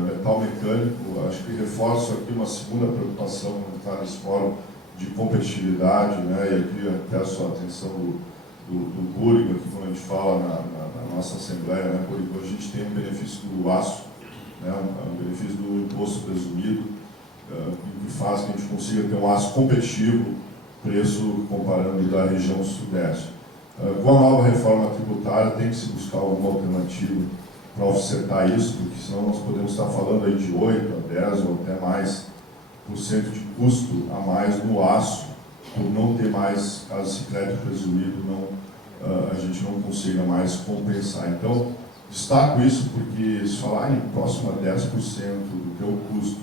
metal mecânico, acho que reforço aqui uma segunda preocupação quando está nesse fórum de competitividade, né, e aqui eu peço a atenção do Búrigo, aqui quando a gente fala na nossa Assembleia, né, Búrigo, a gente tem um benefício do aço, né, um benefício do imposto presumido, que faz que a gente consiga ter um aço competitivo, preço comparando da região sudeste. Com a nova reforma tributária, tem que se buscar alguma alternativa para offsetar isso, porque senão nós podemos estar falando aí de 8% a 10% ou até mais % de custo a mais no aço, por não ter mais, caso esse crédito presumido, a gente não consiga mais compensar. Então, destaco isso porque se falar em próximo a 10% do que é o custo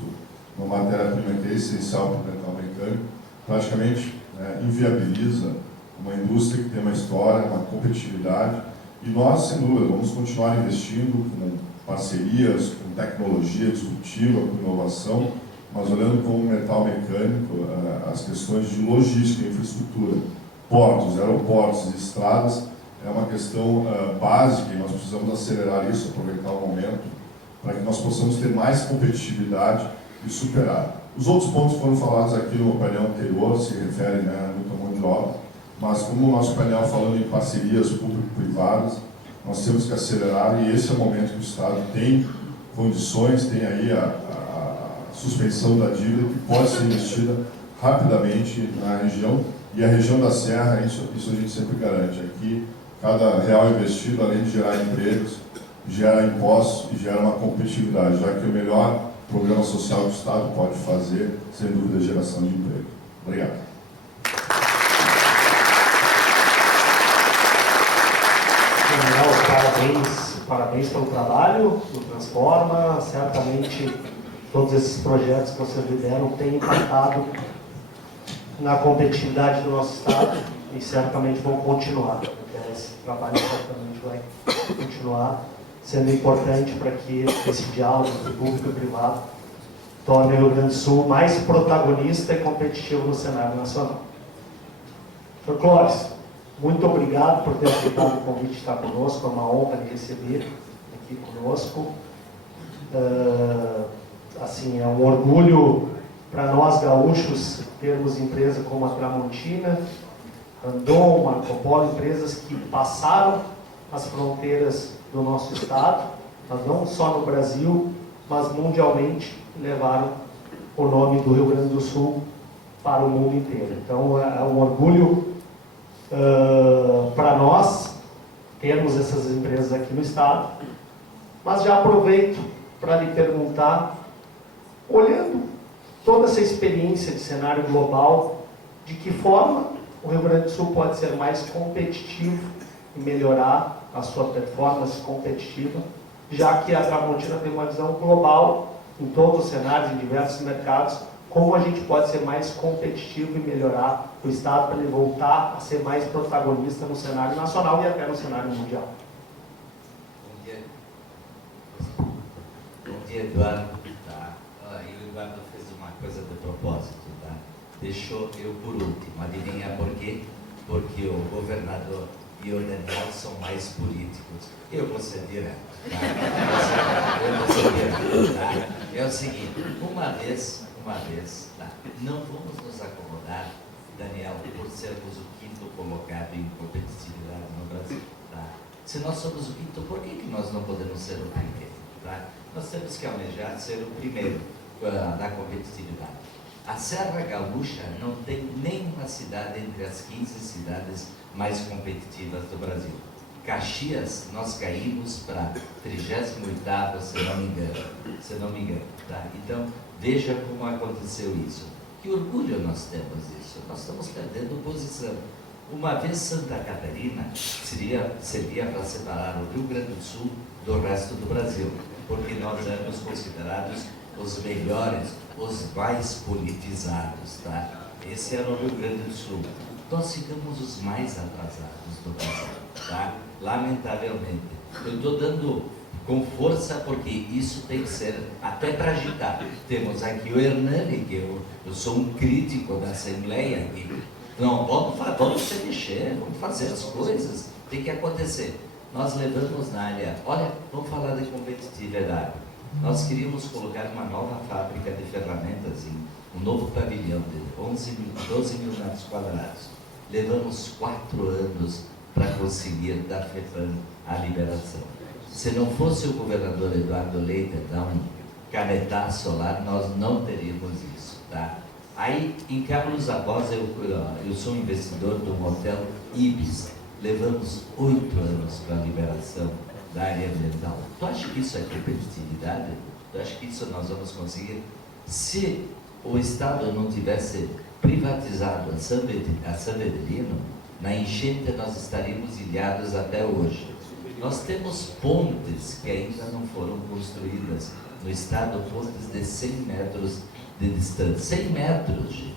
numa matéria-prima que é essencial para o metal mecânico, praticamente inviabiliza uma indústria que tem uma história, uma competitividade, e nós, sem dúvida, vamos continuar investindo com parcerias, com tecnologia disruptiva, com inovação, mas olhando como metal mecânico, as questões de logística e infraestrutura, portos, aeroportos e estradas, é uma questão básica e nós precisamos acelerar isso, aproveitar o momento, para que nós possamos ter mais competitividade e superar. Os outros pontos foram falados aqui no painel anterior, se referem, né, muito à mão de obra, mas como o nosso painel falando em parcerias público-privadas, nós temos que acelerar e esse é o momento que o Estado tem condições, tem aí a suspensão da dívida que pode ser investida rapidamente na região, e a região da Serra, isso a gente sempre garante. Aqui, cada real investido, além de gerar empregos, gera impostos e gera uma competitividade, já que o melhor programa social que o Estado pode fazer, sem dúvida, é a geração de emprego. Obrigado. Parabéns pelo trabalho do Transforma. Certamente todos esses projetos que vocês lideram têm impactado na competitividade do nosso Estado e certamente vão continuar. Esse trabalho certamente vai continuar sendo importante para que esse diálogo entre público e privado torne o Rio Grande do Sul mais protagonista e competitivo no cenário nacional. Sr. Clóvis, muito obrigado por ter aceitado o convite de estar conosco, é uma honra lhe receber aqui conosco. Assim, é um orgulho para nós gaúchos termos empresas como a Tramontina, Randon, Marco Polo, empresas que passaram as fronteiras do nosso estado, mas não só no Brasil, mas mundialmente levaram o nome do Rio Grande do Sul para o mundo inteiro. Então é um orgulho para nós termos essas empresas aqui no estado, mas já aproveito para lhe perguntar, olhando toda essa experiência de cenário global, de que forma o Rio Grande do Sul pode ser mais competitivo e melhorar a sua performance competitiva, já que a Tramontina tem uma visão global em todos os cenários, em diversos mercados, como a gente pode ser mais competitivo e melhorar o Estado para ele voltar a ser mais protagonista no cenário nacional e até no cenário mundial. Bom dia, Eduardo. Tá. E o Eduardo fez uma coisa de propósito, tá? Deixou eu por último. Adivinha por quê? Porque o governador e o Daniel são mais políticos. Eu vou ser direto, tá? Eu vou ser direto, tá? É o seguinte, uma vez, tá? Não vamos nos acomodar, Daniel, por sermos o 5º colocado em competitividade no Brasil, tá? Se nós somos o 5º, por que nós não podemos ser o primeiro, tá? Nós temos que almejar ser o primeiro na competitividade. A Serra Gaúcha não tem nenhuma cidade entre as 15 cidades mais competitivas do Brasil. Caxias, nós caímos para 38ª, se não me engano, tá? Então, veja como aconteceu isso. Que orgulho nós temos disso. Nós estamos perdendo posição. Uma vez Santa Catarina servia para separar o Rio Grande do Sul do resto do Brasil, porque nós éramos considerados os melhores, os mais politizados, tá? Esse era o Rio Grande do Sul. Nós ficamos os mais atrasados do Brasil, tá? Lamentavelmente. Eu estou dando com força porque isso tem que ser até para agitar. Temos aqui o Hernani, que eu sou um crítico da Assembleia aqui. Não, vamos se mexer, vamos fazer as coisas, tem que acontecer. Nós levamos na área, olha, vamos falar de competitividade. Nós queríamos colocar uma nova fábrica de ferramentas em um novo pavilhão de 12 mil metros quadrados. Levamos 4 anos para conseguir dar FEPAM a liberação. Se não fosse o governador Eduardo Leite dar um canetaço lá, nós não teríamos isso, tá? Aí, em Carlos Abosa, eu sou um investidor de um hotel Ibis. Levamos 8 anos para a liberação da área ambiental. Tu acha que isso é competitividade? Tu acha que isso nós vamos conseguir? Se o Estado não tivesse privatizado a San Bernardino, na enchente nós estaríamos ilhados até hoje. Nós temos pontes que ainda não foram construídas no Estado, pontes de 100 metros de distância. 100 metros, gente.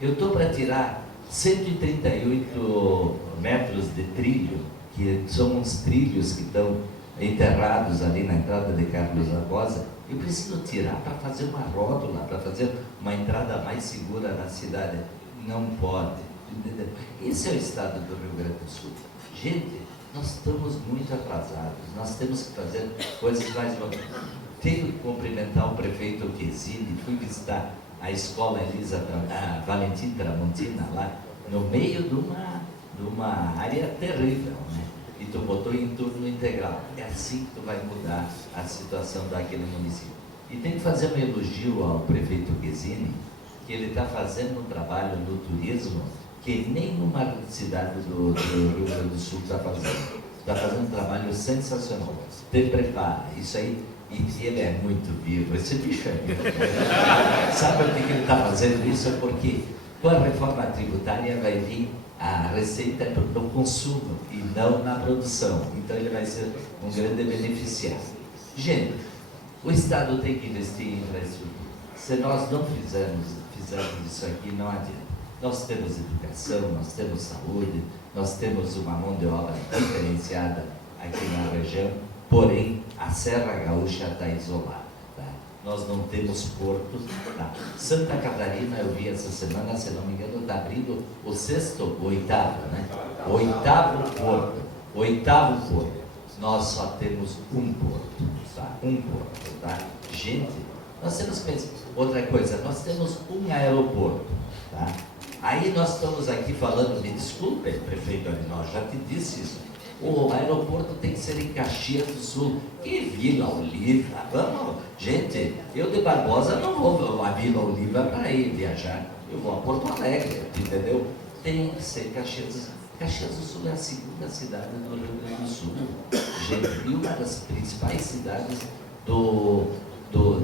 Eu estou para tirar 138 metros de trilho, que são uns trilhos que estão enterrados ali na entrada de Carlos Barbosa. Eu preciso tirar para fazer uma rótula, para fazer uma entrada mais segura na cidade. Não pode. Entendeu? Esse é o estado do Rio Grande do Sul. Gente, nós estamos muito atrasados. Nós temos que fazer coisas mais... Tenho que cumprimentar o prefeito Quesini. Fui visitar a escola Valentim Tramontina, lá no meio de uma área terrível, né? E tu botou em turno integral. É assim que tu vai mudar a situação daquele município. E tem que fazer um elogio ao prefeito Quesini, que ele está fazendo um trabalho no turismo que nenhuma cidade do Rio Grande do Sul está fazendo. Está fazendo um trabalho sensacional. Te prepara, isso aí. E ele é muito vivo, esse bicho é vivo. Sabe por que ele está fazendo isso? É porque com a reforma tributária vai vir a receita no consumo e não na produção. Então ele vai ser um grande beneficiário. Gente, o Estado tem que investir em infraestrutura. Se nós não fizermos isso aqui, não adianta. Nós temos educação, nós temos saúde, nós temos uma mão de obra diferenciada aqui na região, porém a Serra Gaúcha está isolada. Tá? Nós não temos portos. Tá? Santa Catarina, eu vi essa semana, se não me engano, está abrindo o 6º, o 8º, né? O 8º porto. Nós só temos um porto, tá? Um porto, tá? Gente, nós temos que pensar. Outra coisa, nós temos um aeroporto, tá? Aí nós estamos aqui falando, me desculpe, prefeito Arinal, já te disse isso. O aeroporto tem que ser em Caxias do Sul. E Vila Oliva, vamos, gente, eu de Barbosa não vou a Vila Oliva para ir viajar. Eu vou a Porto Alegre, entendeu? Tem que ser Caxias. Caxias do Sul é a 2ª cidade do Rio Grande do Sul. Gente, e uma das principais cidades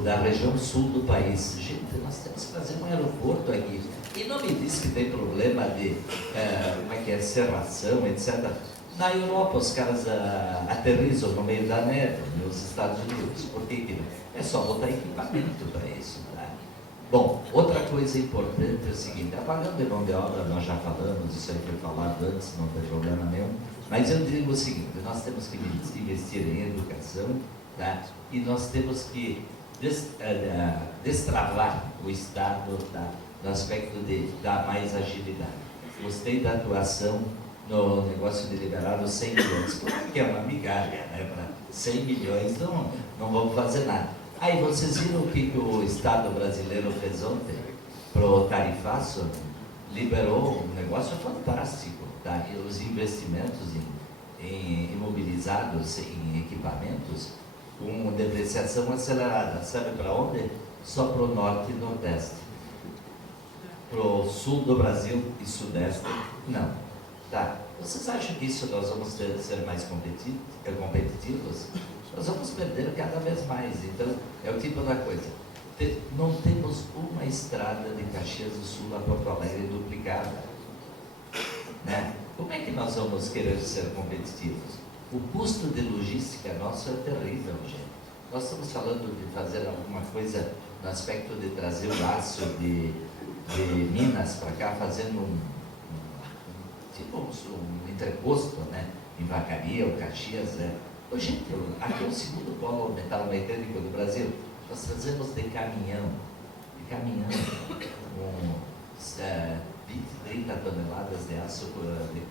da região sul do país. Gente, nós temos que fazer um aeroporto aqui. E não me diz que tem problema de serração, etc. Na Europa, os caras aterrissam no meio da neve, nos Estados Unidos. Por que não? É só botar equipamento para isso. Tá? Bom, outra coisa importante é o seguinte, apagando de mão de obra, nós já falamos, isso aí foi falado antes, não tem problema nenhum, mas eu digo o seguinte, nós temos que investir em educação, tá? E nós temos que destravar o Estado, tá? No aspecto de dar mais agilidade. Gostei da atuação no negócio de liberar os 100 milhões, claro que é uma migalha, né? Para 100 milhões não vamos fazer nada. Aí vocês viram o que o Estado brasileiro fez ontem pro tarifaço? Liberou um negócio fantástico, tá? E os investimentos imobilizados em equipamentos com depreciação acelerada. Sabe para onde? Só para o norte e nordeste. Para o sul do Brasil e sudeste, não. Tá? Vocês acham que isso nós vamos ser mais competitivos? Nós vamos perder cada vez mais. Então, é o tipo da coisa. Não temos uma estrada de Caxias do Sul a Porto Alegre duplicada. Né? Como é que nós vamos querer ser competitivos? O custo de logística nosso é terrível, gente. Nós estamos falando de fazer alguma coisa no aspecto de trazer o aço de Minas para cá, fazendo um entreposto, né? Em Vacaria ou Caxias, né? Ô, gente, aqui é o segundo polo metal mecânico do Brasil. Nós trazemos de caminhão, com 20, 30 toneladas de aço, de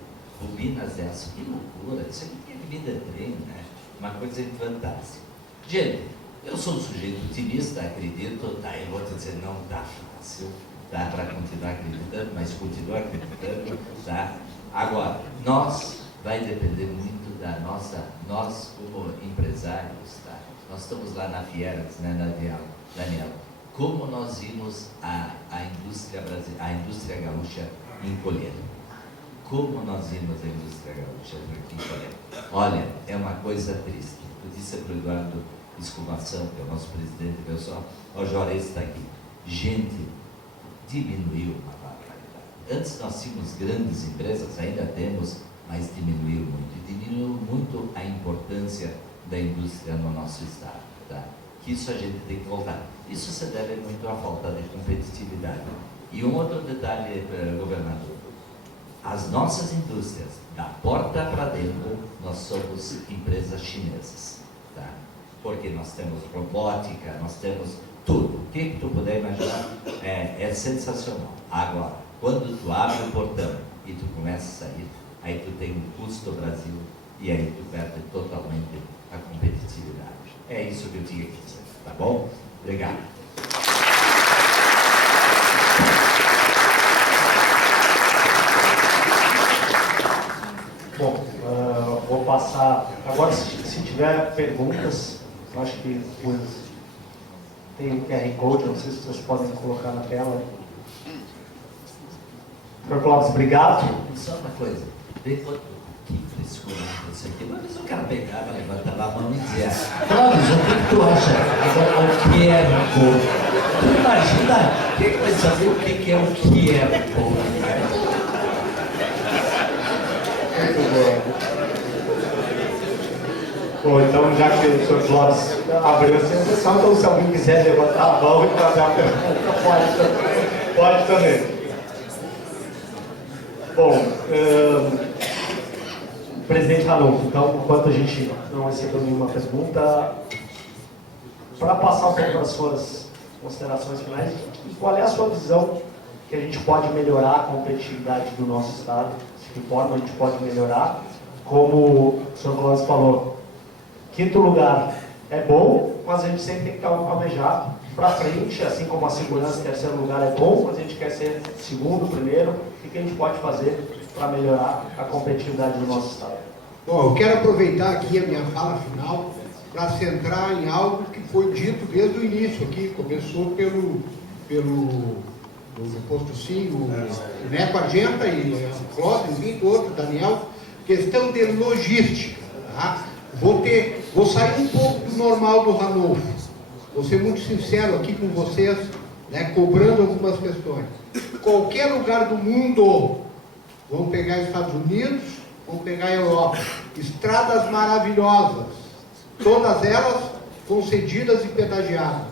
bobinas de aço. Que loucura! Isso aqui tem vida de trem, né? Uma coisa fantástica. Gente, eu sou um sujeito otimista, acredito, tá? Eu vou te dizer, não tá fácil, tá? Para continuar acreditando, mas continuo acreditando, tá? Agora, vai depender muito da nós como empresários, tá? Nós estamos lá na Fieras, né, Daniel? Como nós vimos a indústria gaúcha encolher? Como nós vimos a indústria gaúcha encolher? Olha, é uma coisa triste. Eu disse para o Eduardo Escovação, que é o nosso presidente, pessoal, o Juarez está aqui. Gente, diminuiu a barbaridade. Antes nós tínhamos grandes empresas, ainda temos, mas diminuiu muito. E diminuiu muito a importância da indústria no nosso estado, tá? Que isso a gente tem que voltar. Isso se deve muito à falta de competitividade. E um outro detalhe, governador, as nossas indústrias, da porta para dentro, nós somos empresas chinesas, tá? Porque nós temos robótica, nós temos tudo. O que tu puder imaginar é sensacional. Agora, quando tu abre o portão e tu começa a sair, aí tu tem um custo Brasil e aí tu perde totalmente a competitividade. É isso que eu tinha que dizer, tá bom? Obrigado. Bom, vou passar. Agora, se tiver perguntas, eu acho que tem o QR Code, não sei se vocês podem colocar na tela. Dr. Clóvis, obrigado. Só uma coisa, vê que frescura isso aqui. Uma vez o cara pegava, levantava a mão e dizia: Clóvis, o que tu acha? Agora, o que é cor? Tu imagina, quem vai saber o que é o que é cor? Bom, então, já que o Sr. Clóvis abriu essa sessão, então se alguém quiser levantar a mão e fazer a pergunta, pode também. Bom, presidente Ranulfo, então, enquanto a gente não recebeu nenhuma pergunta, para passar um pouco das suas considerações finais, qual é a sua visão que a gente pode melhorar a competitividade do nosso Estado? De que forma a gente pode melhorar? Como o Sr. Clóvis falou, quinto lugar é bom, mas a gente sempre tem que almejar para frente, assim como a segurança, terceiro lugar é bom, mas a gente quer ser segundo, primeiro. O que a gente pode fazer para melhorar a competitividade do nosso Estado? Bom, eu quero aproveitar aqui a minha fala final para centrar em algo que foi dito desde o início aqui. Começou pelo posto sim, o Neco Argenta e o Clóvis, enfim, outro, Daniel, questão de logística. Tá? Vou sair um pouco do normal do Ranulfo. Vou ser muito sincero aqui com vocês, né, cobrando algumas questões. Qualquer lugar do mundo, vamos pegar Estados Unidos, vamos pegar Europa, estradas maravilhosas, todas elas concedidas e pedagiadas.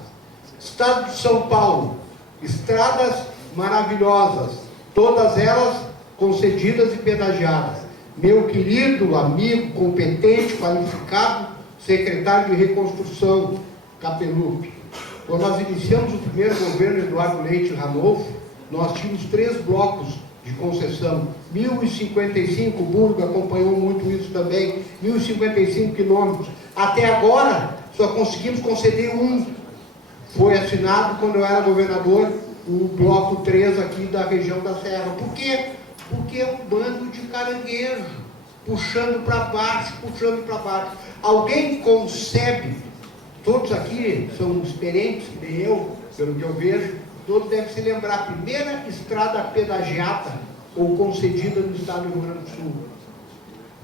Estado de São Paulo, estradas maravilhosas, todas elas concedidas e pedagiadas. Meu querido amigo, competente, qualificado, secretário de Reconstrução, Capelupi, quando nós iniciamos o primeiro governo Eduardo Leite Ranolfo, nós tínhamos 3 blocos de concessão, 1.055, o Burgo acompanhou muito isso também, 1.055 quilômetros. Até agora, só conseguimos conceder um. Foi assinado quando eu era governador, o bloco 3 aqui da região da Serra. Por quê? Porque é um bando de caranguejo, puxando para baixo, puxando para baixo. Alguém concebe, todos aqui são experientes, que nem eu, pelo que eu vejo, todos devem se lembrar, a primeira estrada pedagiada ou concedida no estado do Rio Grande do Sul.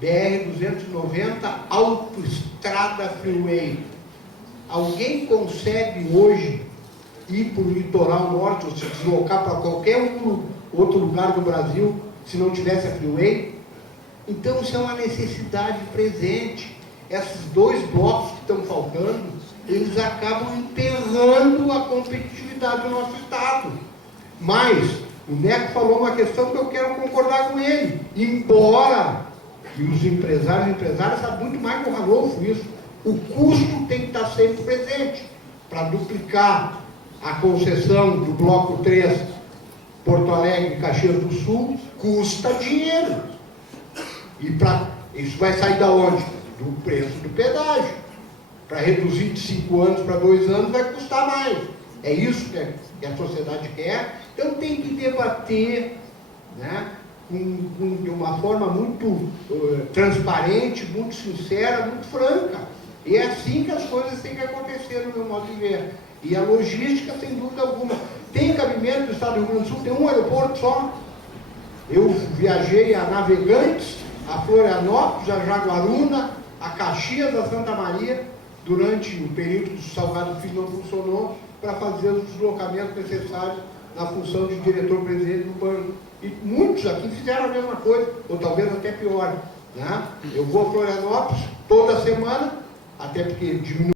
BR-290, autoestrada freeway. Alguém concebe hoje ir para o litoral norte ou se deslocar para qualquer outro lugar do Brasil se não tivesse a freeway? Então isso é uma necessidade presente. Esses 2 blocos que estão faltando, eles acabam emperrando a competitividade do nosso estado. Mas o Neco falou uma questão que eu quero concordar com ele. Embora, e os empresários sabem muito mais que o Ranolfo isso, o custo tem que estar sempre presente. Para duplicar a concessão do bloco 3, Porto Alegre e Caxias do Sul, custa dinheiro. E isso vai sair da onde? Do preço do pedágio. Para reduzir de 5 anos para 2 anos vai custar mais. É isso que a sociedade quer. Então tem que debater, né, de uma forma muito transparente, muito sincera, muito franca. E é assim que as coisas têm que acontecer, no meu modo de ver. E a logística, sem dúvida alguma, tem cabimento do estado do Rio Grande do Sul, tem um aeroporto só. Eu viajei a Navegantes, a Florianópolis, a Jaguaruna, a Caxias, a Santa Maria, durante o período que o Salgado Filho não funcionou, para fazer os deslocamentos necessários na função de diretor-presidente do banco. E muitos aqui fizeram a mesma coisa, ou talvez até pior. Né? Eu vou a Florianópolis toda semana, até porque diminui